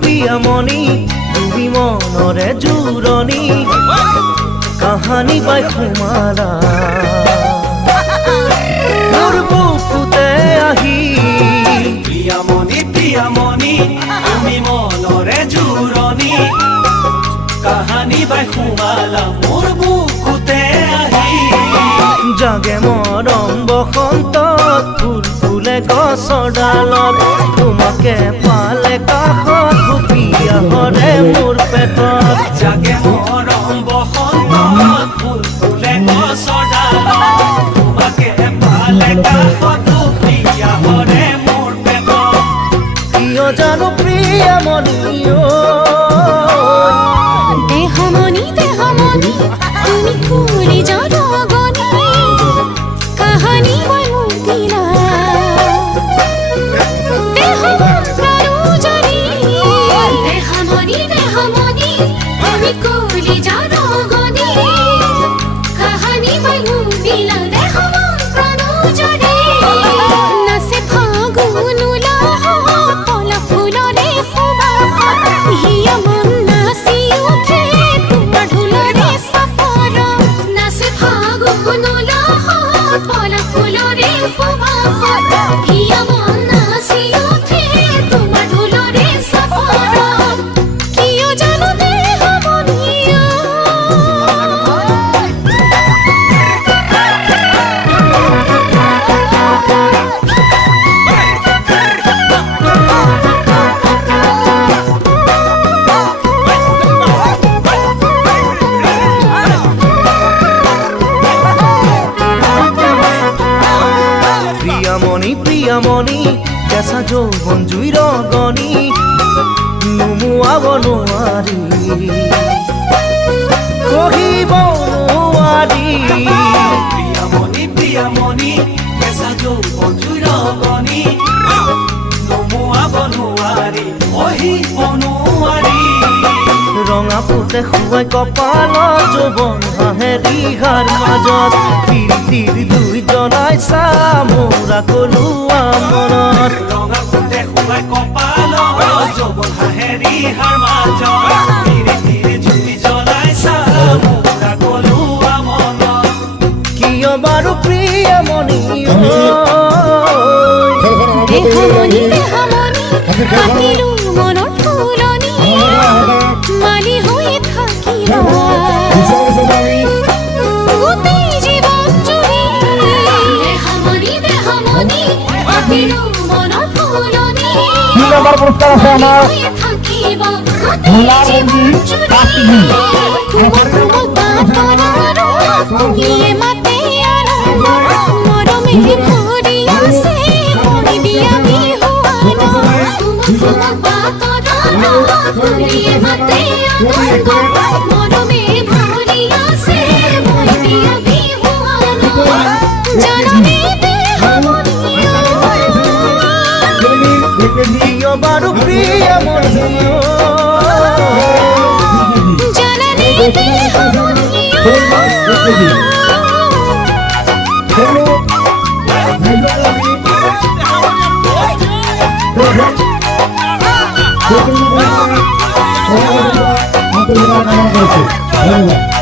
প্রিয়ামণি তুমি মনরে জুৰণি কাহানি পাই সোমালা মোৰ বুকুতে আহি প্রিয়ামণি তুমি মনরে জুৰণি কাহানি বাই সোমালা মোৰ বুকুতে আহি জাগে মৰম বসন্তত ফুল ফুলে গছৰ ডালত তোমাকে পালে কাষত ঘুপিয়া হৰে মোৰ পেটত জাগে মৰম বসন্তত ফুল ফুলে গছৰ ডালত তোমাকে পালে কাষত ঘুপিয়া হৰে মোৰ পেটত কিয় জানো প্ৰিয়ামণি দেহমণি তুমি কুলি জনগণি কাহানি মই মোক দিলা দেহমণি তুমি কুলি জনগণি কাহানি মই মোক দিলা দেহমন প্ৰণুজনী নাচে ফাগুন উলাহত পলা ফুলৰে সুবাসত হিয়া মন নাচি উঠে তোমাৰ ঢোলৰে চাপৰত নাচে ফাগুন উলাহত পলা ফুলৰে সুবাসত হিয়া মন নাচি উঠে তোমাৰ ঢোলৰে চাপৰত কিয় জানো দেহমণিয়া প্ৰিয়ামণি কেঁচা যৌৱন জুইৰ গনি নুমুৱাব নোৱাৰি কহিব নোৱাৰি প্ৰিয়ামণি কেঁচা যৌৱন জুইৰ গনি নুমুৱাব নোৱাৰি কহিব নোৱাৰি ৰঙা ফুটে শুৱাই কপালত যৌৱন হাঁহে ৰিহাৰ মাজত তিৰ দুই জনাই চা মোৰা কলোৱা মনত ৰঙা ফুটে শুৱাই কপালত যৌৱন হাঁহে ৰিহাৰ মাজত তিৰ জুই জ্বলাই চা মোৰা কলোৱা মনত কিয় বাৰু প্ৰিয়ামণি দেহমণি কাটিলো মনৰ ফুলনি মালি হৈ থাকিলা গোটেই জীৱন জুৰি দেহমণি কাটিলো মনৰ ফুলনি মালি হৈ থাকিব গোটেই জীৱন জুৰি কোমল কোমল পাতলৰ পহিয়ে মাতে আনন্দ মৰমে ভৰি আছে মই বিয়া বিহুৱান কোমল পাতলৰ পহিয়ে মাতে আনন্দ মৰমে ভৰি আছে মই বিয়া বিহুৱান জাননে দেহমণিয়া কিয় বাৰু প্ৰিয়ামণি জাননে দেহমণিয়া Hello.